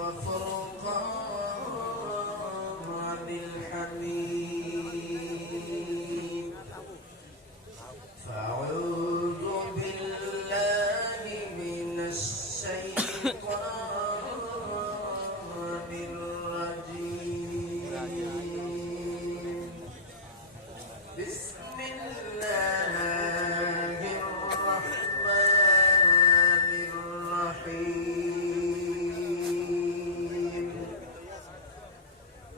وفرقان الحميد فأعوذ بالله من الشيطان الرجيم بسم الله الرحمن الرحيم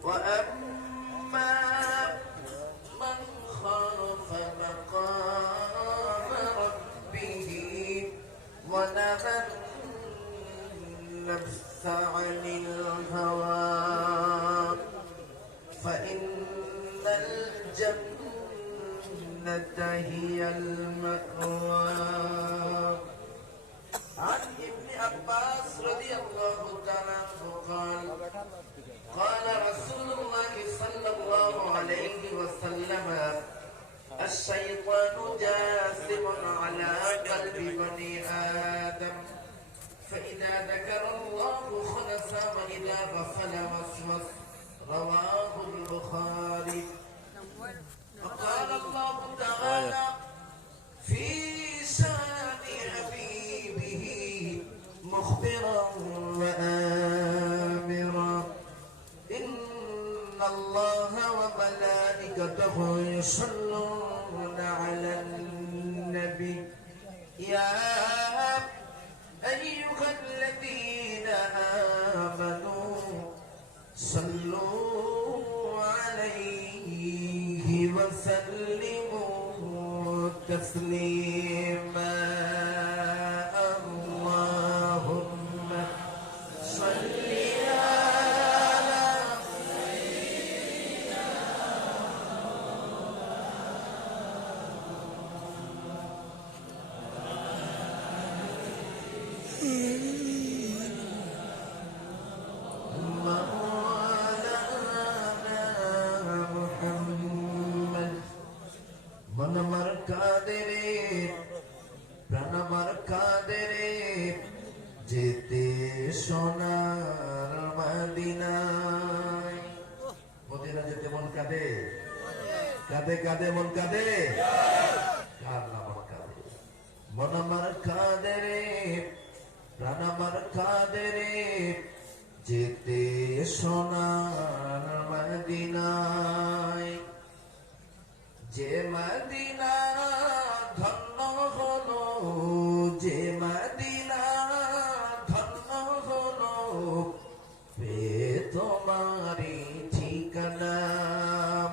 وأما من خاف مقام ربه ونهى النفس عن الهوى فإن الجنة هي المأوى. عن ابن عباس رضي الله تعالى عنه قال قال رسول الله صلى الله عليه وسلم الشيطان جاثم على قلب بني آدم فإذا ذكر الله خنس وإذا غفل وسوس. رواه البخاري. وقال الله تعالى في شان حبيبه مخبرا وآمرا إن الله وملائكته يصلون على النبي يا أيها الذين آمنوا صلوا عليه وسلموا تسليما. اللهم صل على سيدنا محمد. मन मर कादरे प्राण मर कादरे जेते सोनार मदीनाय. मदीना जेते मन कादे कादे कादे मन कादे कार ना मन कादे. मन मर कादरे प्राण मर कादरे जेते सोनार मदीनाय. যে মদিনা ধন্য হলো যে মদিনা ধন্য হলো পে তোমারি ঠিকানা.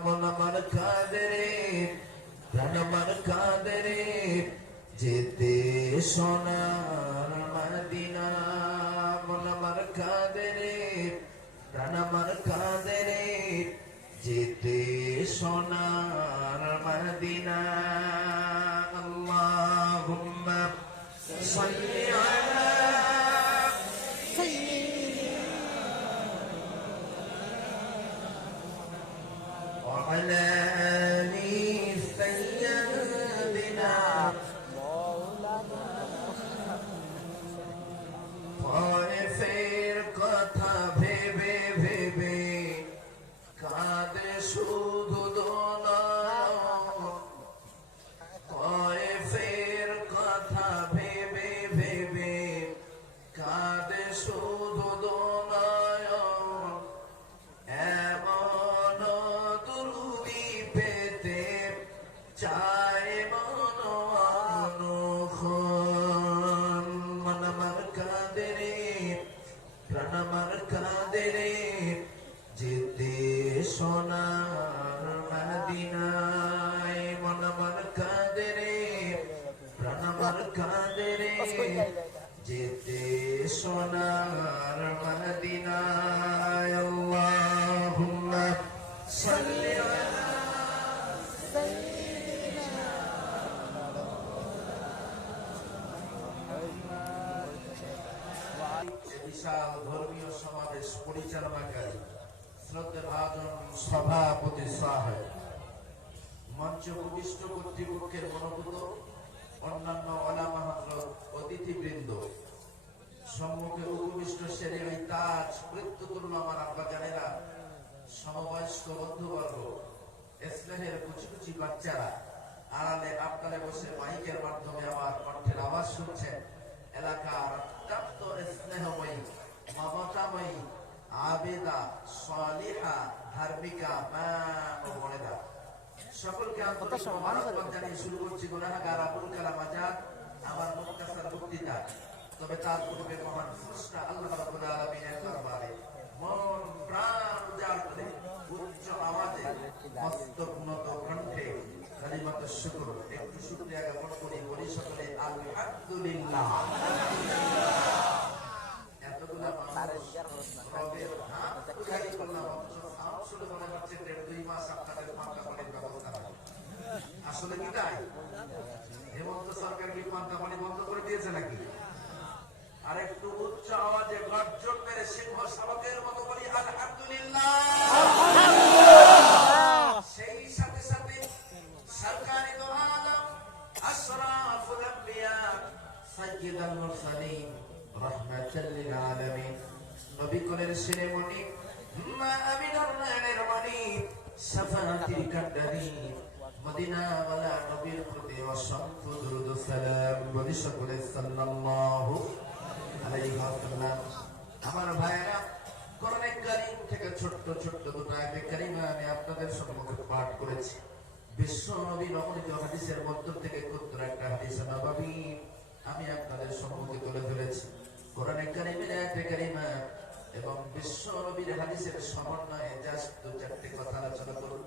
মন আমার কাদরে প্রাণ আমার কাদরে যেতে সোনার মদিনা. মন আমার কাদরে প্রাণ আমার কাদরে যেতে সোনার মদিনা. আল্লাহুম্মা সাল্লি আলা ওয়া আলা আলি সাইয়্যিদিনা মাওলানা. তায়েফের কথা ভেবে ভেবে কাঁদে শুধু দোলন. তায়েফের কথা ভেবে ভেবে কাঁদে শুধু দোলন. এমন দুরুদি পেতে চায় মন অনুক্ষণ. মন আমার কাঁদরে প্রাণ আমার কাঁদরে যেতে সোনার মদিনায়. মন আমার কাঁদরে প্রাণ আমার কাঁদরে যেতে সোনার মদিনায়. আল্লাহুম্মা সাল্লি আলা সাইয়্যিদিনা বিশাল ধর্মীয় সমাবেশ পরিচালনাকারী শ্রদ্ধাভাজন সভাপতি সাহেব, মঞ্চ উপবিষ্ট কর্তৃপক্ষের মনোভূত অন্যান্য ওলামা হযরত অতিথিবৃন্দ, সম্মুখে উপবিষ্ট সেরে তার আজ মৃত্যু তুল্য আমার আব্বা জানেরা, সমবয়স্ক বন্ধুবর্গ, স্নেহের কুচি কুচি বাচ্চারা আড়ালে আপনারে বসে মাইকের মাধ্যমে আমার কণ্ঠের আওয়াজ শুনছেন। এলাকার অত্যন্ত স্নেহময়ী, মমতাময়ী, আবেদা, সালিহা, ধার্মিকা মা ও বোনেরা, সকলকে আন্তরিক মোবারকবাদ জানিয়ে শুরু করছি গুনাহগার আবুল কালাম আজাদ আমার মুখতাসার বক্তৃতা। তবে তার পূর্বে মহান স্রষ্টা আল্লাহ রাব্বুল আলামিনের দরবারে মন প্রাণ উজাড় করে উচ্চ আওয়াজে মস্তক নত কণ্ঠে কালিমাত শুকর একটু শুকরিয়া জ্ঞাপন করি, বলি সকলে আলহামদুলিল্লাহ। এতগুলা মানুষ রবের নাম উজাড় করলাম, অথচ সাউন্ড শুনে মনে হচ্ছে 2 মাস আপনাদের পান্তা পানির ব্যবস্থা হবে। আসলে কি তাই? হেমন্ত সরকার কি পান্তা পানি বন্ধ করে দিয়েছে নাকি? আর একটু উচ্চ আওয়াজে গর্জন মেরে সিংহ শাবকের মতো বলি আলহামদুলিল্লাহ। সেই সাথে সাথে সরকারি দো আলম আশরাফুল আম্বিয়া সাইয়্যিদুল মুরসালিন রাহমাতাল লিল আলামিন, নবী কোলের শিরোমণি, মা আমিনার নয়নের মণি, শাফাআতিল কান্ডারি, মদিনা ওয়ালা নবীর প্রতি অসংখ্য দরুদ ও সালাম বলি সকলে সাল্লাল্লাহু আলাইহি ওয়াসাল্লাম। আমার ভাইরা, কোরআনে কারীম থেকে ছোট্ট ছোট্ট দুটো আয়াতে কারিমা আমি আপনাদের সম্মুখে পাঠ করেছি। বিশ্ব নবী নবনীত হাদিসের মধ্য থেকে ক্ষুদ্র একটা হাদিস নববী আমি আপনাদের সম্মুখে তুলে ধরেছি। কোরআনে কারীমের আয়াতে কারিমা এবং বিশ্ব নবীর হাদিসের সমন্বয়ে জাস্ট 2-4টি কথা আলোচনা করব।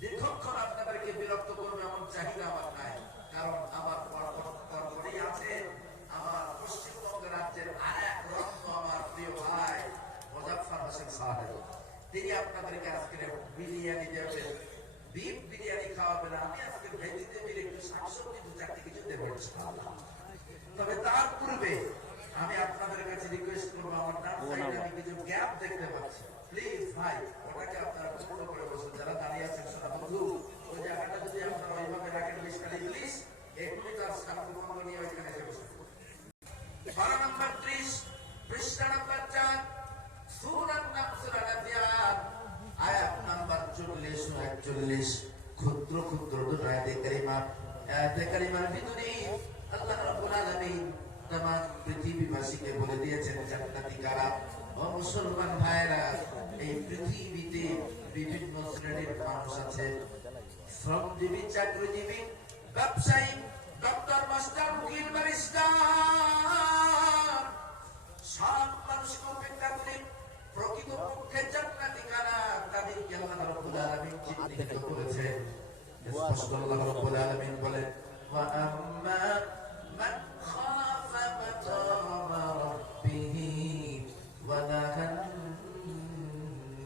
দীর্ঘক্ষণ আপনাদেরকে বিরক্ত করবে এমন চাহিদা আমার নাই, কারণ আমার পরপরই আছে আমার পশ্চিমবঙ্গ রাজ্যের আরেক রত্ন, আমার প্রিয় ভাই মোজাফফর হোসেন সাহেব। তিনি আপনাদেরকে আজকে বিরিয়ানি দেবেন, বিফ বিরিয়ানি খাওয়াবেন। আমি আজকে ভেজিটেবিল একটু শাকসবজি 2-4টি কিছু দেবো ইনশাআল্লাহ। তবে তার পূর্বে আমি আপনাদের কাছে রিকোয়েস্ট করবো, আমার ডান সাইডে আমি কিছু গ্যাপ দেখতে পাচ্ছি। প্লিজ ভাই, ওটাকে আপনারা পূর্ণ করে বসুন। যারা দাঁড়িয়ে আছেন সোনা বন্ধু, ওই জায়গাটা যদি আপনারা ওইভাবে রাখেন বেশি, প্লিজ একটু তার সামনে নিয়ে ওইখানে বসুন। 12 নম্বর 30, পৃষ্ঠা নম্বর 4, সূরা নাস, আয়াত নাম্বার 40 ও 41। ক্ষুদ্র ক্ষুদ্র দুটো আয়াতে কারিমা, আয়াতে কারিমার ভিতরে আল্লাহ রাব্বুল আলামিন তামাম পৃথিবীবাসীকে বলে দিয়েছেন জান্নাতি কারা। ও মুসলমান ভাইরা, এই পৃথিবীতে বিভিন্ন শ্রেণীর মানুষ আছে, শ্রমজীবী, চাকরিজীবী, ব্যবসায়ী, ডক্টর, মাস্টার, উকিল, ব্যারিস্টার, সব মানুষকে উপেক্ষা করে প্রকৃতপক্ষে জান্নাতি কারা, তাদেরকে আল্লাহ রাব্বুল আলামিন চিহ্নিত করেছেন। স্পষ্ট আল্লাহ রাব্বুল আলামিন বলেন, ওয়া আম্মা মান খাফা মাকামা রাব্বিহি ওয়া নাহান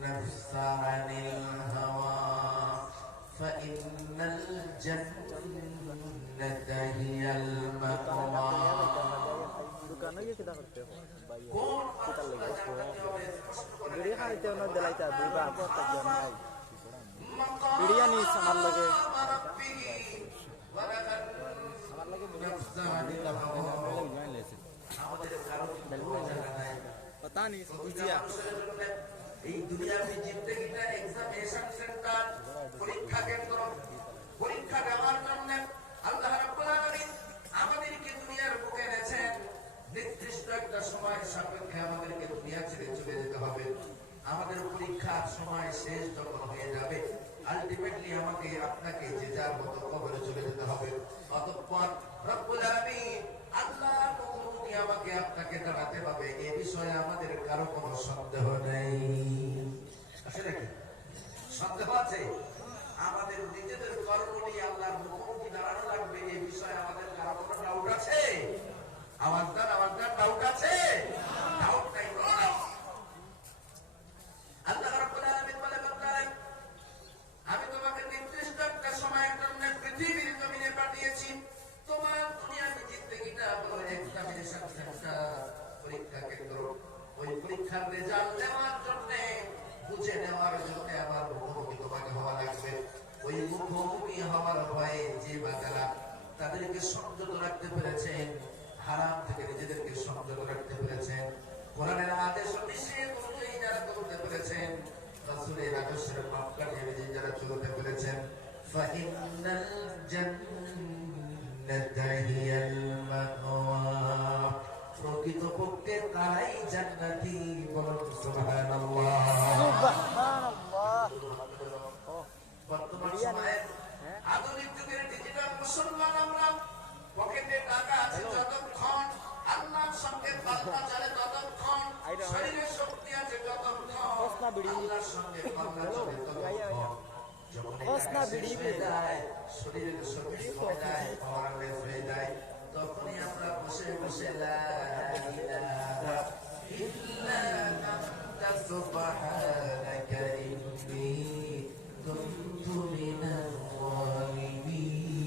নাফসা আনিল হাওয়া ফাইন্নাল জান্নাতা হিয়াল মাওয়া। বিরিয়ানি আমার লাগে এই দুনিয়াতে জিন্দেগিটা এক্সামিনেশন সেন্টার, পরীক্ষা কেন্দ্র। পরীক্ষা দেওয়ার জন্য আল্লাহ রাব্বুল আলামিন আমাদেরকে দুনিয়ার বুকে এনেছেন। নির্দিষ্ট একটা সময় সাপেক্ষে আমাদেরকে দুনিয়া ছেড়ে চলে যেতে হবে। আমাদের পরীক্ষার সময় শেষ যখন হয়ে যাবে, আলটিমেটলি আমাকে আপনাকে যে যার মতো কবরে চলে যেতে হবে। অতঃপর রব্বুল আলামিন আল্লাহর মুখোমুখি আমাকে আপনাকে দাঁড়াতে হবে, এ বিষয়ে আমাদের কারো কোনো সন্দেহ নেই। আছে নাকি? সন্দেহ আছে? আমাদের নিজেদের কর্ম নিয়ে আল্লাহর মুখোমুখি দাঁড়ানো লাগবে, এ বিষয়ে আমাদের কারো কোনো ডাউট আছে? আওয়াজ দেন, ডাউট আছে? ডাউট নাই। আল্লাহ রাব্বুল আলামিন বলেন, আমি তোমাকে নির্দিষ্ট একটা সময়ের জন্য পৃথিবীর জমিনে পাঠিয়েছি। তোমার দুনিয়ার জিন্দেগিটা হলো এক্সামিনেশন সেন্টার, পরীক্ষা কেন্দ্র। ওই পরীক্ষার রেজাল্ট নেওয়ার জন্য, বুঝে নেওয়ার জন্য আমার মুখোমুখি তোমাকে হওয়া লাগবে। ওই মুখোমুখি হওয়ার ভয়ে যে বাচ্চারা তাদেরকে সংযত রাখতে পেরেছেন, হারাম থেকে নিজেদেরকে সংযত রাখতে পেরেছেন, কোরআনের আদেশ রাসূলের আদর্শের মাপকাঠি অনুযায়ী যারা চলতে পেরেছেন ফাইনাল জান্নাতা হিয়াল মাওয়া, প্রকৃতপক্ষে তারাই জান্নাতি। বলুন সুবহানাল্লাহ। বর্তমান সময়ে আধুনিক যুগের ডিজিটাল মুসলমান আমরা, পকেটে টাকা আছে যতক্ষণ, আল্লাহর সঙ্গে পাল্লা চলে ততক্ষণ, শরীরে শক্তি আছে যতক্ষণ, আল্লাহর সঙ্গে পাল্লা চলে ততক্ষণ। যখন এটা শেষ হয়ে যায়, শরীরের শক্তি কমে যায়, পাওয়ারলেস হয়ে যায়, তখনই আমরা বসে বসে লা ইলাহা ইল্লা আনতা সুবহানাকা ইন্নী কুনতু মিনাল যালিমিন।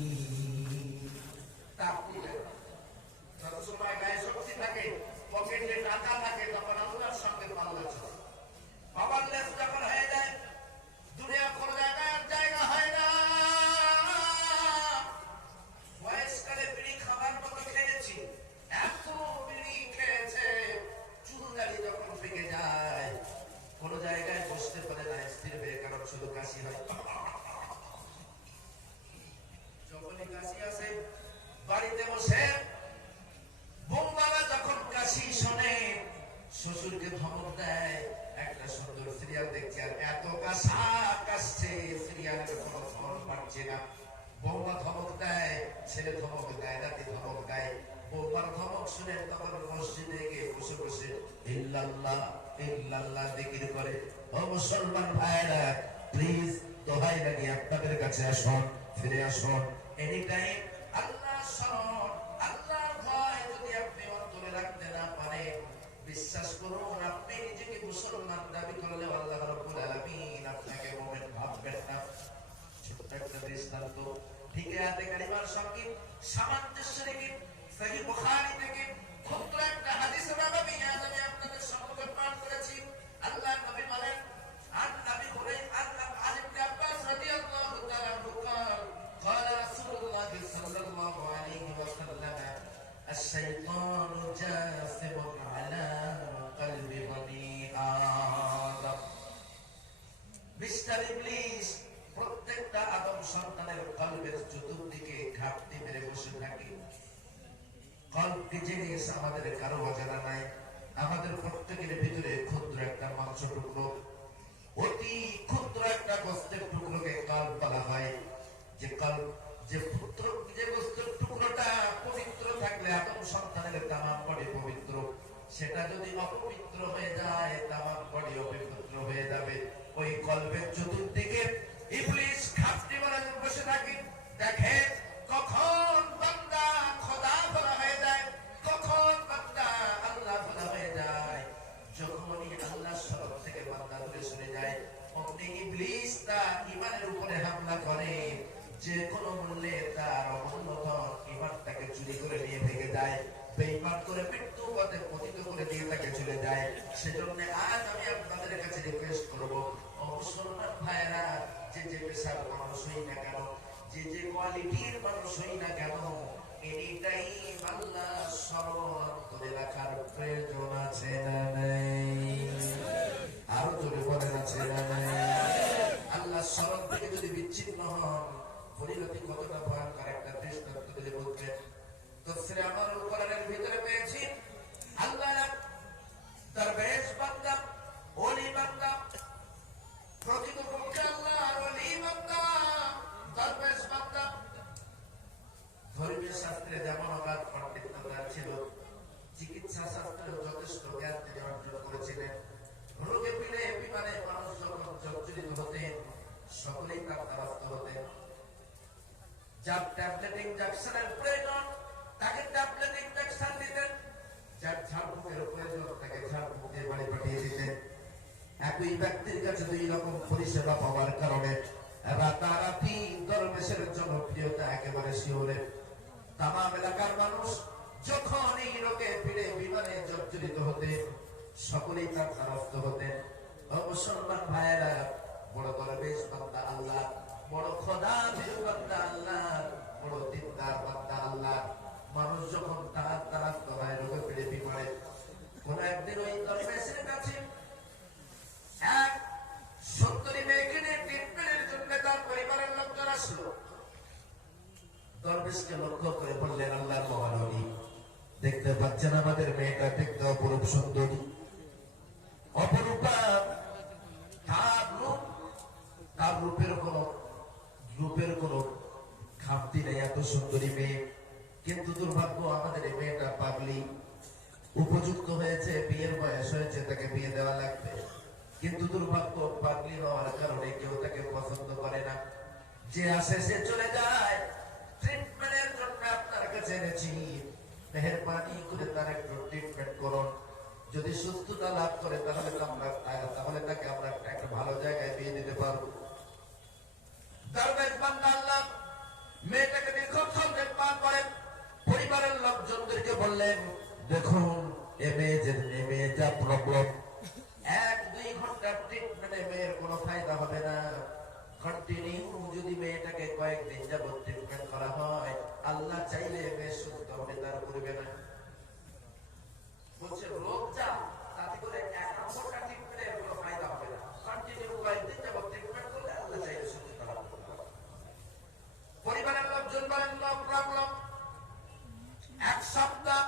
তাকবীর। যত সময় গায়ে শক্তি থাকে, পকেটে টাকা থাকে, তখন আল্লাহর সঙ্গে পাল্লা চলে। পাওয়ারলেস যখন হয়ে যায়, দুনিয়া কোনো জায়গায় জায়গা হয় না। বয়সকালে বিড়ি খাবার মতো খেয়েছি, এত বিড়ি খেয়েছে, চুল দাড়ি যখন পেকে যায়, কোনো জায়গায় বসতে পারে না, স্থির হয়ে, কারণ শুধু কাশি হয়। যখনই কাশি আসে, বাড়িতে বসে বৌমারা যখন কাশি শোনে, শ্বশুরকে ধমক দেয়। একটা সুন্দর সিরিয়াল দেখছে, আর এত কাশছে, সিরিয়ালের কোনো ধরন পাচ্ছে না। বৌমা ধমক দেয়, ছেলে ধমক দেয়, নাতি ধমক দেয়। বৌমার ধমক শুনে তখন মসজিদে গিয়ে বসে বসে ইল্লাল্লাহ ইল্লাল্লাহ জিকির করে। ও মুসলমান ভাইরা, প্লিজ দোহাই লাগে আপনাদের কাছে আসুন, ফিরে আসুন। এনি টাইম আল্লাহ স্মরণ, আল্লাহর ভয় যদি আপনি অন্তরে রাখতে না পারেন, বিশ্বাস করুন, আপনি নিজেকে মুসলমান দাবি করলে আল্লাহ রাব্বুল আলামিন আপনাকে মুমিন ভাববেন না। ছোট্ট একটা দৃষ্টান্ত, ঠিক আছে, কালিমার সঙ্গে সামঞ্জস্য রেখে সহিহ বুখারী থেকে ক্ষুদ্র একটা হাদিস নববী আজ আমি আপনাদের সম্মুখে পাঠ করেছি। আল্লাহর নবী বলেন, আর নবী বলেন, আল্লাহ ইবনে আব্বাস রাদিয়াল্লাহু তাআলা আনহু قال رسول الله صلى الله عليه وسلم الشيطان جاثم على قلب بني آدم। মিস্টার ইবলিস প্রত্যেকটা আদম সন্তানের কলবের চতুর্দিকে ঘাপটি মেরে বসে থাকে। কলবকে জিনিস আমাদের কারো অজানা নাই। আমাদের প্রত্যেকের ভিতরে ক্ষুদ্র একটা মাংস টুকরো, অতি ক্ষুদ্র একটা গোস্তের টুকরোকে কলব বলা হয়। যে কলব, যে গোস্তের টুকরোটা পবিত্র থাকলে আদম সন্তানের তামাম বডি পবিত্র, সেটা যদি অপবিত্র হয়ে যায়, তামাম বডি অপবিত্র হয়ে যাবে। ওই কলবের চতুর্দিকে ইবলিস ঘাপটি মারা বসে থাকে। দেখে কখন বান্দা খোদা বলা হয়ে যায়, কখন বান্দা আল্লাহ বলা হয়ে যায়। যখনই আল্লাহ স্মরণ থেকে বান্দা দূরে সরে যায়, অমনি ইবলিস তার ঈমানের উপরে হামলা করে। যে কোনো মূল্যে তার অমূল্যতম ঈমানটাকে চুরি করে নিয়ে ভেঙে যায়, বেঈমান করে মৃত্যু পথে পতিত করে দিয়ে তাকে চলে যায়। সেজন্য আজ আমি আপনাদের কাছে রিকোয়েস্ট করবো, ও মুসলমান ভাইয়েরা, যে পেশার মানুষ হই না কেন, যে কোয়ালিটির মানুষ হই না কেন, এনি টাইম আল্লাহ স্মরণ করে রাখার প্রয়োজন আছে না নাই? আরো জোরে বলেন, আছে না নাই? আল্লাহ স্মরণ থেকে যদি বিচ্ছিন্ন হন, পরিণতি কতটা ভয়ঙ্কর একটা দৃষ্টান্ত দিলে বলছেন। তাফসীরে আমানুল কোরআনের ভিতরে পেয়েছি, আল্লাহ তার বেশ বান্দা, ওলি বান্দা, প্রকৃতপক্ষে আল্লাহর ওলি বান্দা, তার বেশ বান্দা। ধর্মীয় শাস্ত্রে যেমন অগাধ পণ্ডিততা ছিল, চিকিৎসা শাস্ত্রেও যথেষ্ট জ্ঞান তিনি অর্জন করেছিলেন। রোগে পীড়ে বিমানে মানুষ যখন জর্জরিত হতেন, সকলেই তার দ্বারস্থ হতেন। যার ট্যাবলেট ইনজেকশনের প্রয়োজন, তাকে ট্যাবলেট ইনজেকশন দিতেন। যার ঝাড়ফুঁকের প্রয়োজন, তাকে ঝাড়ফুঁক দিয়ে বাড়ি পাঠিয়ে দিতেন। একই ব্যক্তির কাছে দুই রকম পরিষেবা পাওয়ার কারণে রাতারাতি দরবেশের জনপ্রিয়তা একেবারে শিওরে। তামাম এলাকার মানুষ যখন এই রোগে পীড়ে বিমানে জর্জরিত হতেন, সকলেই তার দ্বারস্থ হতেন। মুসলমান ভাইয়েরা, বড় দরবেশ বান্দা আল্লাহ, বড় খোদা বান্দা আল্লাহ, বড় দিনদার বান্দা আল্লাহ, মানুষ যখন তার দ্বারস্থ হয় রোগে পীড়ে বিমানে, কোন একদিন ওই দরবেশের কাছে এক সুন্দরী মেয়ে, কিন্তু দুর্ভাগ্য আমাদের এই মেয়েটা পাগলি। উপযুক্ত হয়েছে, বিয়ের বয়স হয়েছে, তাকে বিয়ে দেওয়া লাগবে, কিন্তু দুর্ভাগ্য পাগলি হওয়ার কারণে কেউ তাকে পছন্দ করে না। যে আসে সে চলে যায়। ট্রিটমেন্টের জন্য আপনার কাছে এনেছি, মেহেরবানি করে তার একটু ট্রিটমেন্ট করুন। যদি সুস্থতা লাভ করে তাহলে তাকে আমরা একটা ভালো জায়গায় বিয়ে দিতে পারবো। দরবেশ বান্দা আল্লাহ মেয়েটাকে দীর্ঘক্ষণ দেখভাল করেন। পরিবারের লোকজনদেরকে বললেন, দেখুন এ মেয়ে যা প্রবলেম, 1-2 ঘন্টা ট্রিটমেন্টে মেয়ের কোনো ফায়দা হবে না। কন্টিনিউ যদি মেয়েটাকে কয়েকদিন যাবত ট্রিটমেন্ট করা হয়, আল্লাহ চাইলে মেয়ে সুস্থ হবে, তার করবে না। বলছে রোগ যা, তাতে করে 1 ঘন্টা ট্রিটমেন্টের কোনো ফায়দা হবে না। কন্টিনিউ কয়েকদিন যাবত ট্রিটমেন্ট করলে আল্লাহ চাইলে সুস্থ হবে। পরিবারের লোকজন বলেন, নো প্রবলেম, 1 সপ্তাহ,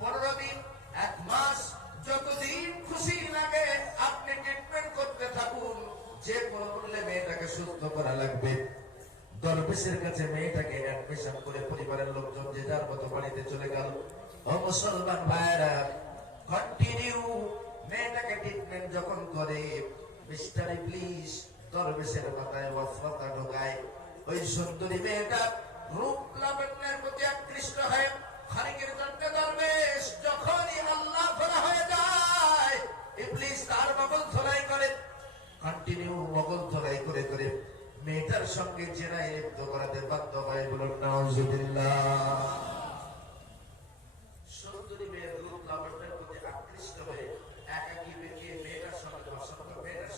15 দিন, 1 মাস, যতদিন খুশি লাগে আপনি ট্রিটমেন্ট করতে থাকুন, যে কোনো মূল্যে মেয়েটাকে সুস্থ করা লাগবে। দরবেশের কাছে মেয়েটাকে অ্যাডমিশন করে পরিবারের লোকজন যে যার মতো বাড়িতে চলে গেল। ও মুসলমান ভাইরা, কন্টিনিউ মেয়েটাকে ট্রিটমেন্ট যখন করে, মিস্টার ইবলিস দরবেশের মাথায় ওয়াসওয়াসা ঢোকায়। ওই সুন্দরী মেয়েটা রূপ লাবণ্যের প্রতি আকৃষ্ট হয়। খানিকের জন্য দরবেশ যখনই আল্লাহ ভরা হয়ে যায়, ইবলিস তার মগজ ধোলাই করে। কন্টিনিউ মগজ ধোলাই করে করে মেয়েটার সঙ্গে জেনায় লিপ্ত করাতে বাধ্য হয়। বলুন নাউজুবিল্লাহ। সুন্দরী মেয়ের রূপ লাবণ্যের প্রতি আকৃষ্ট হয়ে একাকী বেঁকে মেয়েটার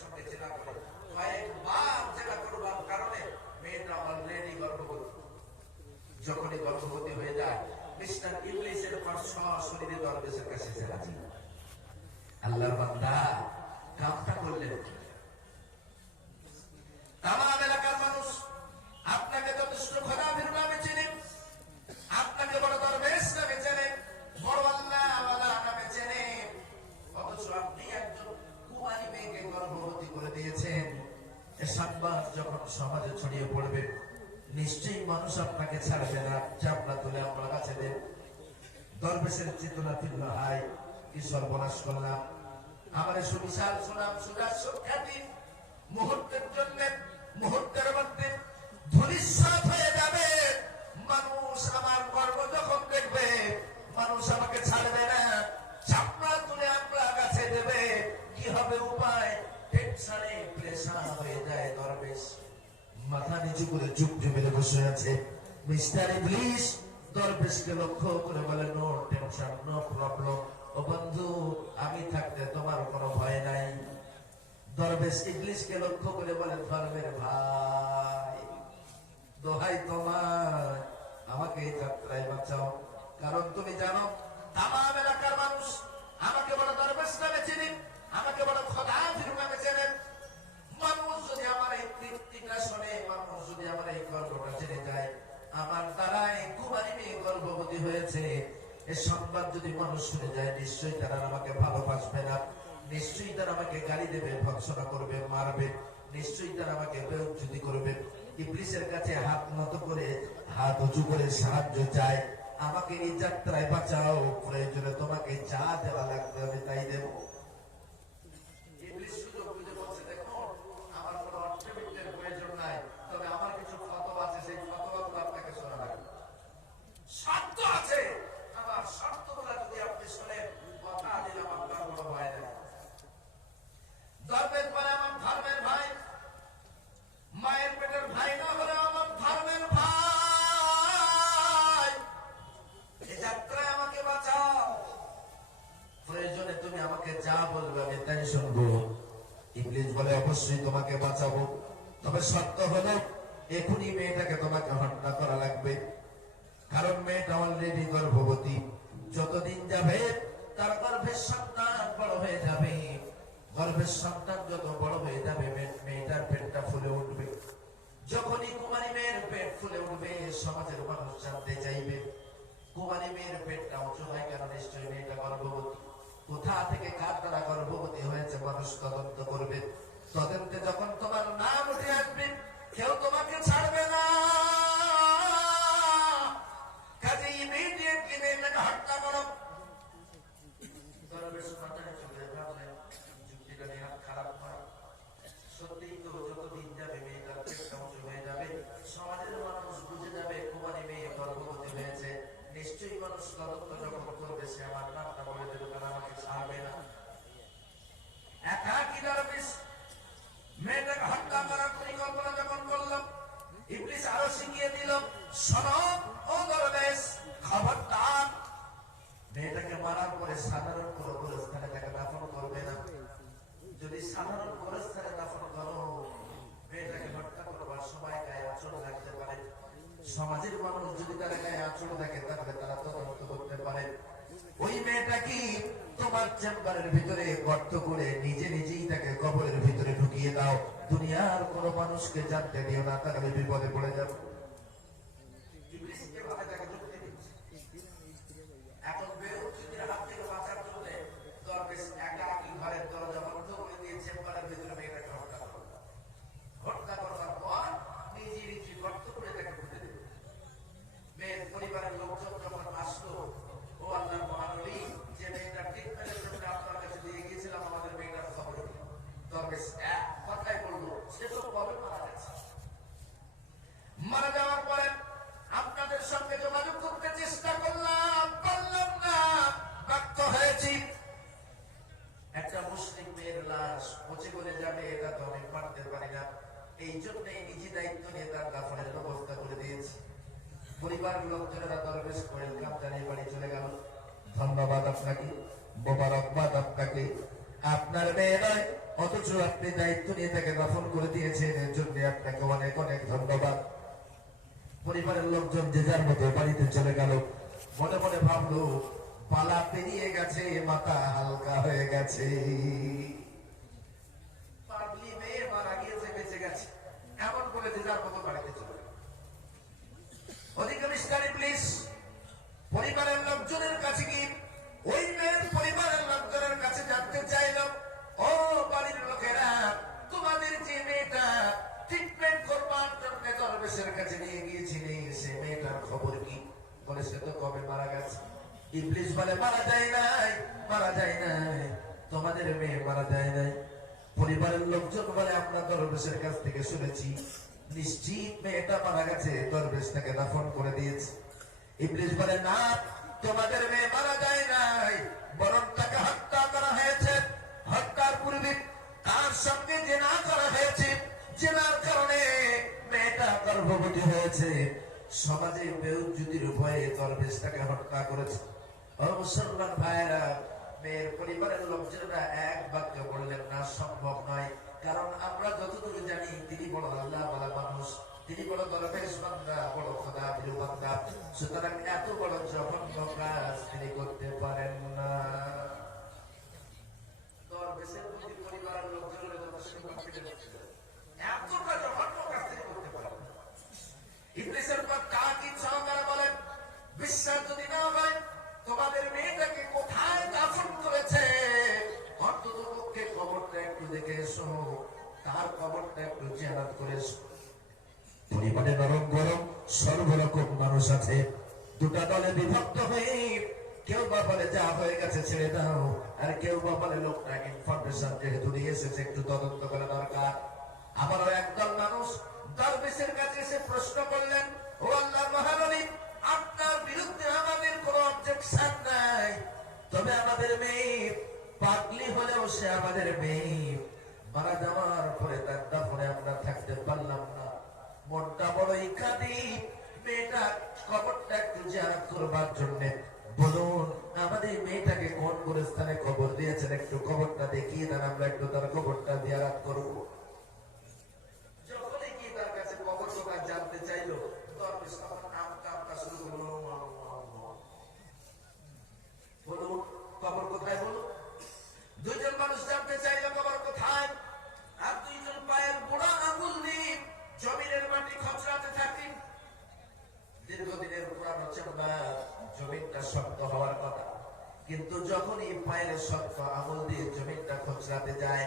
সঙ্গে জেনা করে। কয়েকবার জেনা করবার কারণে মেয়েটা অলরেডি গর্ভবতী। যখনই গর্ভবতী হয়ে যায়, মিস্টার ইবলিসের পর সশরীরে দরবেশের কাছে হাজির। আল্লাহর বান্দা, কামটা করলেন। তামাম এলাকার মানুষ আপনাকে যথেষ্ট খোদাবীর নামে চেনে, আপনাকে বড় দরবেশ নামে চেনে, বড় আল্লাহওয়ালা নামে চেনে, অথচ আপনি একজন কুমারী মেয়েকে গর্ভবতী করে দিয়েছেন। এ সংবাদ যখন সমাজে ছড়িয়ে পড়বে, নিশ্চয়ই মানুষ আপনাকে ছাড়বে না, চাপনা তুলে আপনার কাছে দেন। দরবেশের চেতনা ফিরল, হাই কি সর্বনাশ করলাম। আমার সুবিশাল সুনাম সুদর্শ খ্যাতি মুহূর্তের জন্য, মুহূর্তের মধ্যে ধূলিসাৎ হয়ে যাবে। মানুষ আমার গর্ব যখন দেখবে, মানুষ আমাকে ছাড়বে না, চাপনা তুলে আপনার কাছে দেবে। কি হবে উপায়? টেনশনে প্রেশার হয়ে যায়। দরবেশ মাথা নিচু করে চুপটি মেরে বসে আছে। মিস্টার ইবলিস দরবেশকে লক্ষ্য করে বলে, নো টেনশন, নো প্রবলেম। ও বন্ধু, আমি থাকতে তোমার কোনো ভয় নাই। দরবেশ ইবলিসকে লক্ষ্য করে বলে, ধর্মের ভাই, দোহাই তোমার, আমাকে এই যাত্রায় বাঁচাও। কারণ তুমি জানো তামাম এলাকার মানুষ আমাকে বড় দরবেশ নামে চিনি, আমাকে বড় খোদাবীর নামে চেনেন। মানুষ যদি আমার এই কীর্তিটা শোনে, মানুষ যদি আমার এই গর্বটা জেনে যায়, আমার দ্বারাই কুমারী মেয়ে গর্ভবতী হয়েছে, এ সংবাদ যদি মানুষ শুনে যায়, নিশ্চয়ই তারা আমাকে ভালোবাসবে না, নিশ্চয়ই তারা আমাকে গালি দেবে, ভৎসনা করবে, মারবে, নিশ্চয়ই তারা আমাকে বেইজ্জতি করবে। ইবলিসের কাছে হাত নত করে, হাত উঁচু করে সাহায্য চায়, আমাকে এই যাত্রায় বাঁচাও, প্রয়োজনে তোমাকে যা দেওয়া লাগবে আমি তাই দেব। ইবলিস সুযোগ বুঝে বলছে, দেখো আমার কোনো অর্থবিত্তের প্রয়োজন নাই, তবে আমার কিছু ফতোয়া আছে, সেই ফতোয়াগুলো আপনাকে শোনা লাগবে। শর্ত আছে, আমার শর্তগুলো যদি আপনি শোনেন, কথা দিলাম আপনার কোনো ভয় নেই। দরবেশ বলে, আমার ধর্মের ভাই, মায়ের পেটের ভাই না হলে আমার ধর্মের ভাই, এই যাত্রায় আমাকে বাঁচাও, প্রয়োজনে তুমি আমাকে যা বলবে আমি তাই শুনবো। ইবলিস বলে, অবশ্যই তোমাকে বাঁচাবো, তবে শর্ত হলো এখনই মেয়েটাকে তোমাকে হত্যা করা লাগবে। কারণ মেয়েটা অলরেডি গর্ভবতী, যতদিন যাবে তার গর্ভের সন্তান বড় হয়ে যাবে, গর্ভের সন্তান যত বড় হয়ে যাবে মেয়েটার পেটটা ফুলে উঠবে। যখনই কুমারী মেয়ের পেট ফুলে উঠবে, সমাজের মানুষ জানতে চাইবে কুমারী মেয়ের পেটটা উঁচু হয় কেন, নিশ্চয়ই মেয়েটা গর্ভবতী। কোথা থেকে কার দ্বারা গর্ভবতী হয়েছে মানুষ তদন্ত করবে। তদন্তে যখন তোমার নাম উঠে আসবে, কেউ তোমাকে ছাড়বে না। তোমার চেম্বারের ভিতরে গর্ত করে নিজে নিজেই তাকে কবরের ভিতরে ঢুকিয়ে দাও, দুনিয়ার কোনো মানুষকে জানতে দিও না, তাহলে বিপদে পড়ে যাবে। ইবলিসকে ভাবে তাকে ঢুকতে দিচ্ছে। এখন বেহুদদের হাত থেকে বাঁচার জন্য দরবেশ একাকী ঘরের দরজা বন্ধ করে দিয়ে চেম্বারের ভিতরে মেয়েটাকে হত্যা করল। হত্যা করবার পর নিজে নিজে গর্ত করে তাকে ঢুকতে দিল। মেয়ের পরিবারের লোকজন যখন আসলো, ও আল্লাহর মহানবী, যে মেয়েটা ট্রিটমেন্টের জন্য আপনার কাছে দিয়ে গিয়েছিলাম, আমাদের মেয়েটার খবর কি? দরবেশ এক কথাই বললো, সে তো কবে মারা গেছে। মারা যাওয়ার পরে আপনাদের সঙ্গে যোগাযোগ করতে চেষ্টা করলাম, পারলাম না, ব্যর্থ হয়েছি। একটা মুসলিম মেয়ের লাশ পচে গলে যাবে, এটা তো আমি মানতে পারি না। এই জন্যই নিজে দায়িত্ব নিয়ে তার দাফনের ব্যবস্থা করে দিয়েছি। পরিবারের লোকজনেরা দরবেশ ওয়েলকাম জানিয়ে বাড়ি চলে গেল। ধন্যবাদ আপনাকে, মোবারকবাদ আপনাকে, আপনার মেয়ে নয়, অথচ আপনি দায়িত্ব নিয়ে তাকে দাফন করে দিয়েছেন, এর জন্য আপনাকে অনেক অনেক ধন্যবাদ। পরিবারের লোকজন যে যার মতো বাড়িতে চলে গেল। মনে মনে ভাবলো, পালা পেরিয়ে গেছে, মাথা হালকা হয়ে গেছে, পাগলি মেয়ে মারা গিয়েছে, বেঁচে গেছে, এমন করে যে যার মতো বাড়িতে চলে গেল। অধিকাংশ ইবলিস পরিবারের লোকজনের কাছে কি ওই মেয়ের পরিবারের লোকজনের কাছে জানতে চাইল, ও বাড়ির লোকেরা, তোমাদের যে মেয়েটা ট্রিটমেন্ট করবার জন্য দরবেশের কাছে নিয়ে গিয়েছিলে, সে মেয়েটার খবর কি? বলে, সে তো কবে মারা গেছে। ইবলিস বলে, মারা যায় নাই, মারা যায় নাই, তোমাদের মেয়ে মারা যায় নাই। পরিবারের লোকজন বলে, আমরা দরবেশের কাছ থেকে শুনেছি নিশ্চিত মেয়েটা মারা গেছে, দরবেশ তাকে দাফন করে দিয়েছে। ইবলিস বলে, না, তোমাদের মেয়ে মারা যায় নাই, বরং তাকে হত্যা করা হয়েছে। হত্যার পূর্বে তার সঙ্গে জেনা করা হয়েছে, জেনার কারণে মেয়েটা গর্ভবতী হয়েছে। সমাজে বেহুজ্জুতির ভয়ে দরবেশ তাকে হত্যা করেছে। ও মুসলমান ভাইরা, মেয়ের পরিবারের লোকজনেরা এক বাক্য বললেন না, সম্ভব নয়। কারণ আমরা যতদূর জানি, তিনি বড় আল্লাহ বলা মানুষ, তিনি বড় দরবেশ বান্দা, বড় খোদা প্রিয় বান্দা, সুতরাং এত বড় জঘন্য কাজ তিনি করতে পারেন না। দরবেশের প্রতি পরিবারের লোকজনের যথেষ্ট কনফিডেন্স ছিল, এতটা জঘন্য কাজ তিনি করতে পারেন না। ইবলিসের পর তাকিদ সহকারে বলেন, বিশ্বাস যদি না হয়, তোমাদের মেয়েটাকে কোথায় দাফন করেছে, অন্তত পক্ষে কবরটা একটু দেখে এসো, তার কবরটা একটু জিয়ারত করে এসো। পরিবারে নরম গরম সর্বরকম মানুষ আছে, দুটা দলে বিভক্ত হয়ে কেউ বা বলে যা হয়ে গেছে ছেড়ে দাও, আর কেউ বা বলে লোকটা ইনফরমেশন যেহেতু নিয়ে এসেছে একটু তদন্ত করা দরকার। আবারও একদল মানুষ দরবেশের কাছে এসে প্রশ্ন করলেন, ও আল্লাহর মহানবী, আপনার বিরুদ্ধে আমাদের কোনো অবজেকশন নাই, তবে আমাদের মেয়ে পাগলি হলেও সে আমাদের মেয়ে, মারা যাওয়ার পরে তার দাফনে আমরা থাকতে পারলাম না, মনটা বড়ই কাঁদি, মেয়েটা কবরটা একটু জিয়ারত করবার জন্য বলুন, আমাদের মেয়েটাকে কোন গোরস্থানে কবর দিয়েছেন, একটু কবরটা দেখিয়ে দেন, আমরা একটু তার কবরটা জিয়ারত করবো। যখনই কি তার কাছে কবর কথা জানতে চাইলো, দরবেশ তখন আমটা শুরু করলো, বলুন কবর কোথায়, বলুন। দুইজন মানুষ জানতে চাইলো কবর কোথায়, আর দুইজন পায়ের বুড়া আঙুল দিয়ে জমিনের মাটি খচড়াতে থাকি। দীর্ঘদিনের পুরানো চেম্বার, জমিনটা শক্ত হওয়ার কথা, কিন্তু যখনই পায়ের শক্ত আঙুল দিয়ে জমিনটা খচড়াতে যায়,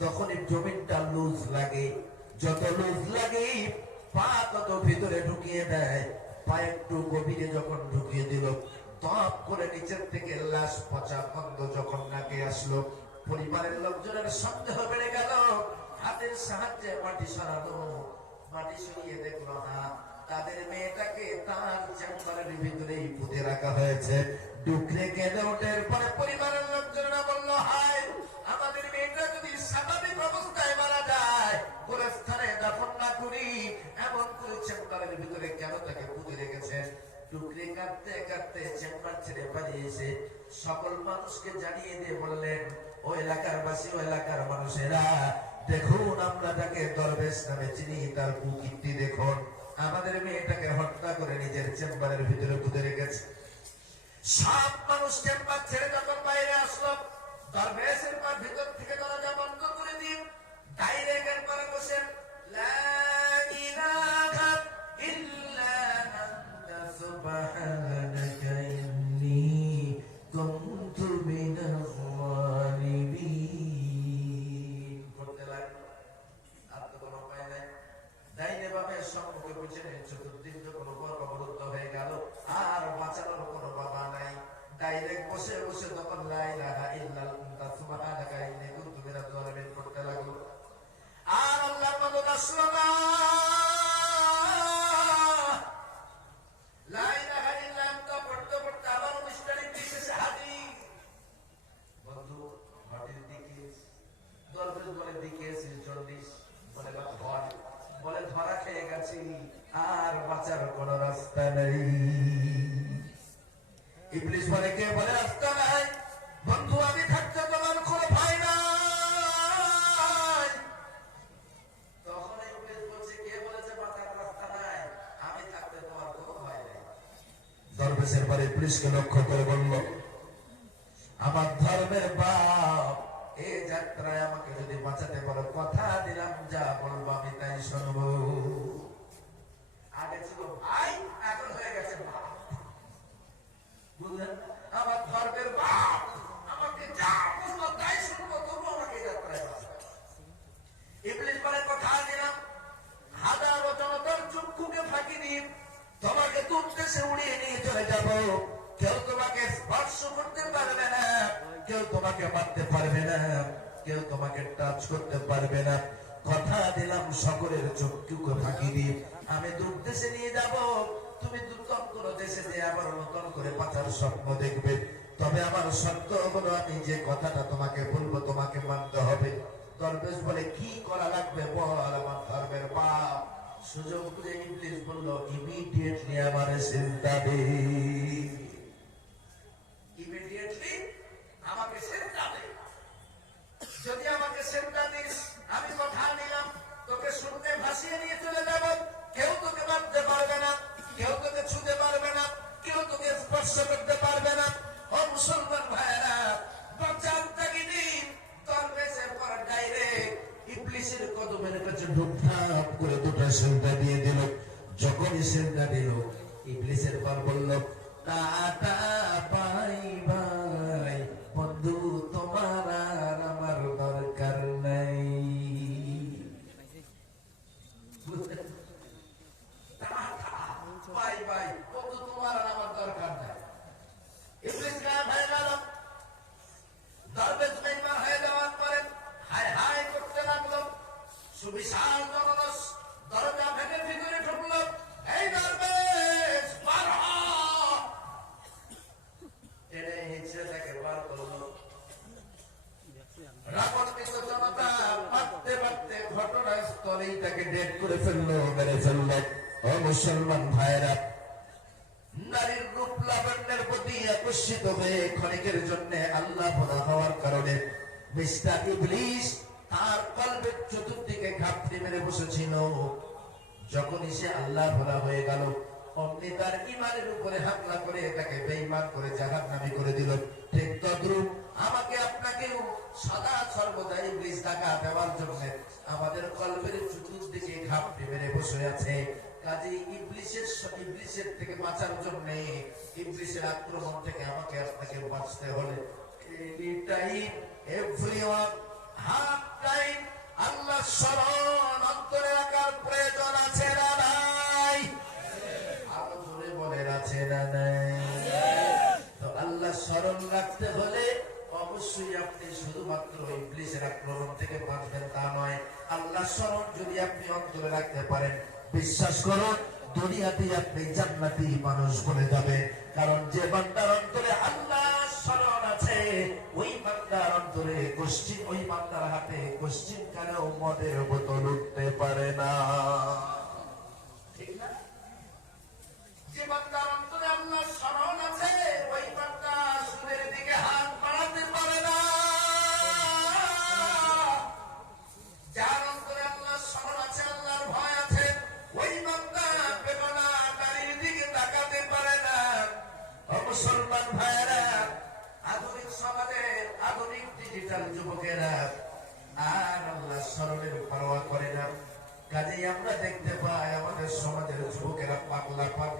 তখনই জমিনটা লুজ লাগে। যত লুজ লাগে, পা তত ভিতরে ঢুকিয়ে দেয়। পা একটু গভীরে যখন ঢুকিয়ে দিল, তপ করে নিচের থেকে লাশ পচা গন্ধ যখন নাকে আসলো, পরিবারের লোকজনের সন্দেহ বেড়ে গেল। হাতের সাহায্যে মাটি সরানো, মাটি সরিয়ে দেখলো না, তাদের মেয়েটাকে তার চেম্বারের ভিতরেই পুঁতে রাখা হয়েছে। ডুকরে কেঁদে ওঠে। পরে পরিবারের লোকজনেরা বলল, হায়, আমাদের মেয়েটা যদি স্বাভাবিক অবস্থায় মারা যায়, গোরস্থানে দাফন না করি, এমন করে চেম্বারের ভিতরে কেন তাকে পুঁতে রেখেছেন? টুকরে কাঁদতে কাঁদতে চেম্বার ছেড়ে পালিয়ে এসে সকল মানুষকে জানিয়ে দিয়ে বললেন, ও এলাকার বাসী, ও এলাকার মানুষেরা, দেখুন আমরা তাকে দরবেশ নামে চিনি, তার কুকীর্তি দেখুন, আমাদের মেয়েটাকে হত্যা করে নিজের চেম্বারের ভিতরে পুঁতে রেখেছে। সব মানুষ চেম্বার ছেড়ে যখন বাইরে আসলো, দরবেশের পর ভিতর থেকে দরজা বন্ধ করে দিন, ডাইরেক্ট একবারে বসেন, লা ইলাহা ইল্লা আনতা সুবহানাকা ইন্নী কুনতু মিনাজ জালিমিন করতে লাগলো। আর তো কোনো উপায় নাই, ডাইনে বামে সম্মুখে পিছনে চতুর্দিক যখন অবরুদ্ধ হয়ে গেল, আর বাঁচানোর কোনো বাবা নাই। ডাইরেক্ট বসে বসে তখন লা ইলাহা ইল্লা আনতা সুবহানাকা ইন্নী কুনতু মিনাজ জালিমিন করতে লাগলো। আর আল্লাহর মদদ আসলো না। লা ইলাহা ইল্লা আনতা পড়তে পড়তে আবার অনুষ্ঠানিক বিশেষে হাজির। বন্ধু ঘটের দিকে দরবেশ বলে দিকে জন্ডিস, বলে বা ধর, বলে ধরা খেয়ে গেছি, আর বাঁচার কোন রাস্তা নেই। ইবলিস বলে, কে বলে রাস্তা নাই? বন্ধু আমি থাকতে তোমার কোনো ভয় নাই। তখন ইবলিস বলছে, কে বলেছে বাঁচার রাস্তা নাই? আমি থাকতে তোমার কোনো ভয় নাই। দরবেশের পরে ইবলিসকে লক্ষ্য করে বলল, আমার ধর্মের বাপ, এই যাত্রায় আমাকে যদি বাঁচাতে পারো, কথা দিলাম যা বলবো আমি তাই শুনবো। আগে ছিল ভাই, এখন হয়ে গেছে বাপ। বুঝলেন? আমার ধর্মের বাপ, আমাকে যা বলবো তাই শুনবো, তবু আমাকে যাত্রায় বাঁচাবে। ইবলিস বলে, কথা দিলাম হাজারো জনতার চক্ষুকে ফাঁকি দিন, তোমাকে তুলতেছে উড়িয়ে নিয়ে চলে যাব। কেউ তোমাকে স্পর্শ করতে পারবে না, কেউ তোমাকে মারতে পারবে না, কেউ তোমাকে টাচ করতে পারবে না। কথা দিলাম সকলের চক্ষুকে ফাঁকি দিয়ে আমি দূর দেশে নিয়ে যাব। তুমি নতুন কোন দেশে দিয়ে আবার নতুন করে বাঁচার স্বপ্ন দেখবে। তবে আমার শর্ত হলো, আমি যে কথাটা তোমাকে বলবো তোমাকে মানতে হবে। দরবেশ বলে, কি করা লাগবে বল আমার ধর্মের বাপ। সুযোগ বুঝে ইবলিস বলল, ইমিডিয়েটলি আমার সিজদা দে। ইমিডিয়েটলি আমাকে সিজদা দে। যদি আমাকে সিজদা দিস, আমি কথা নিলাম তোকে শুনতে ভাসিয়ে নিয়ে চলে যাব। কেউ তোকে মারতে পারবে না, কেউ তোকে ছুঁতে পারবে না, কেউ তোকে স্পর্শ করতে পারবে না। ও মুসলমান ভাইরা, বাঁচার তাগিদে দরবেশের পর ডাইরেক্ট ইবলিসের কদমের কাছে ঢুকঢাপ করে দুটো সিজদা দিয়ে দিল। যখনই সিজদা দিল, ইবলিসের পর বলল, টাটা বাই বাই বন্ধু, তোমার আর আমার দরকার নাই। বাই বাই বন্ধু, তোমার আর আমার দরকার নাই। ইবলিস গায়েব হয়ে গেল। দরবেশ বেঈমান হয়ে যাওয়ার পরে হায় হায় করতে লাগলো। সুবিশাল জনরস দরজা ভেঙে ভিতরে ঢুকলো। এই দরবেশ বার হ। টেনে হিঁচড়ে তাকে বার করলো। রাবণিত জনতা মারতে মারতে ঘটনাস্থলেই তাকে ডেড করে ফেললো, মেরে ফেললো। ও মুসলমান ভাইরা, নারীর রূপ লাবণ্যের প্রতি আকর্ষিত হয়ে ক্ষণিকের জন্য আল্লাহ ভোলা হওয়ার কারণে মিস্টার ইবলিস তার কলবের চতুর্দিকে ঘাপটি মেরে বসেছিল। যখনই সে আল্লাহ ভোলা হয়ে গেল, অমনি তার ইমানের উপরে হামলা করে তাকে বেঈমান করে জাহান্নামী করে দিল। ঠিক তদ্রূপ আমাকে আপনাকেও সদা সর্বদা ইবলিস টাকা দেওয়ার জন্য আমাদের কলবের চতুর্দিকে ঘাপটি মেরে বসে আছে। কাজে ইবলিসের থেকে বাঁচার জন্য, ইবলিসের আক্রমণ থেকে আমাকে আপনাকে বাঁচতে হলে আল্লাহ স্মরণ অন্তরে রাখার প্রয়োজন আছে না নাই? আরো জোরে বলেন, আছে না নাই? তো আল্লাহ স্মরণ রাখতে হলে অবশ্যই আপনি শুধুমাত্র ইবলিসের আক্রমণ থেকে বাঁচবেন তা নয়। আল্লাহ স্মরণ যদি আপনি অন্তরে রাখতে পারেন, বিশ্বাস করুন দুনিয়াতে আপনি জান্নাতি মানুষ বনে যাবে। কারণ যে বান্দার অন্তরে আল্লাহ স্মরণ আছে, ওই বান্দার অন্তরে ওই বান্দার হাতে কোশ্চিন কালেও মদের বোতল উঠতে পারে না, ঠিক না? যে বান্দার অন্তরে আল্লাহ স্মরণ আছে, ওই বান্দা সুদের দিকে হাত বাড়াতে পারে না। যার অন্তরে আল্লাহ স্মরণ আছে, আল্লাহর ভয় আছে, ওই বান্দা বেগানা নারীর দিকে তাকাতে পারে না। মুসলমান আজকাল যুবকেরা আর আল্লাহ স্মরণের পরোয়া করে না। কাজেই আমরা দেখতে পাই আমাদের সমাজের যুবকেরা পাগলা পাগল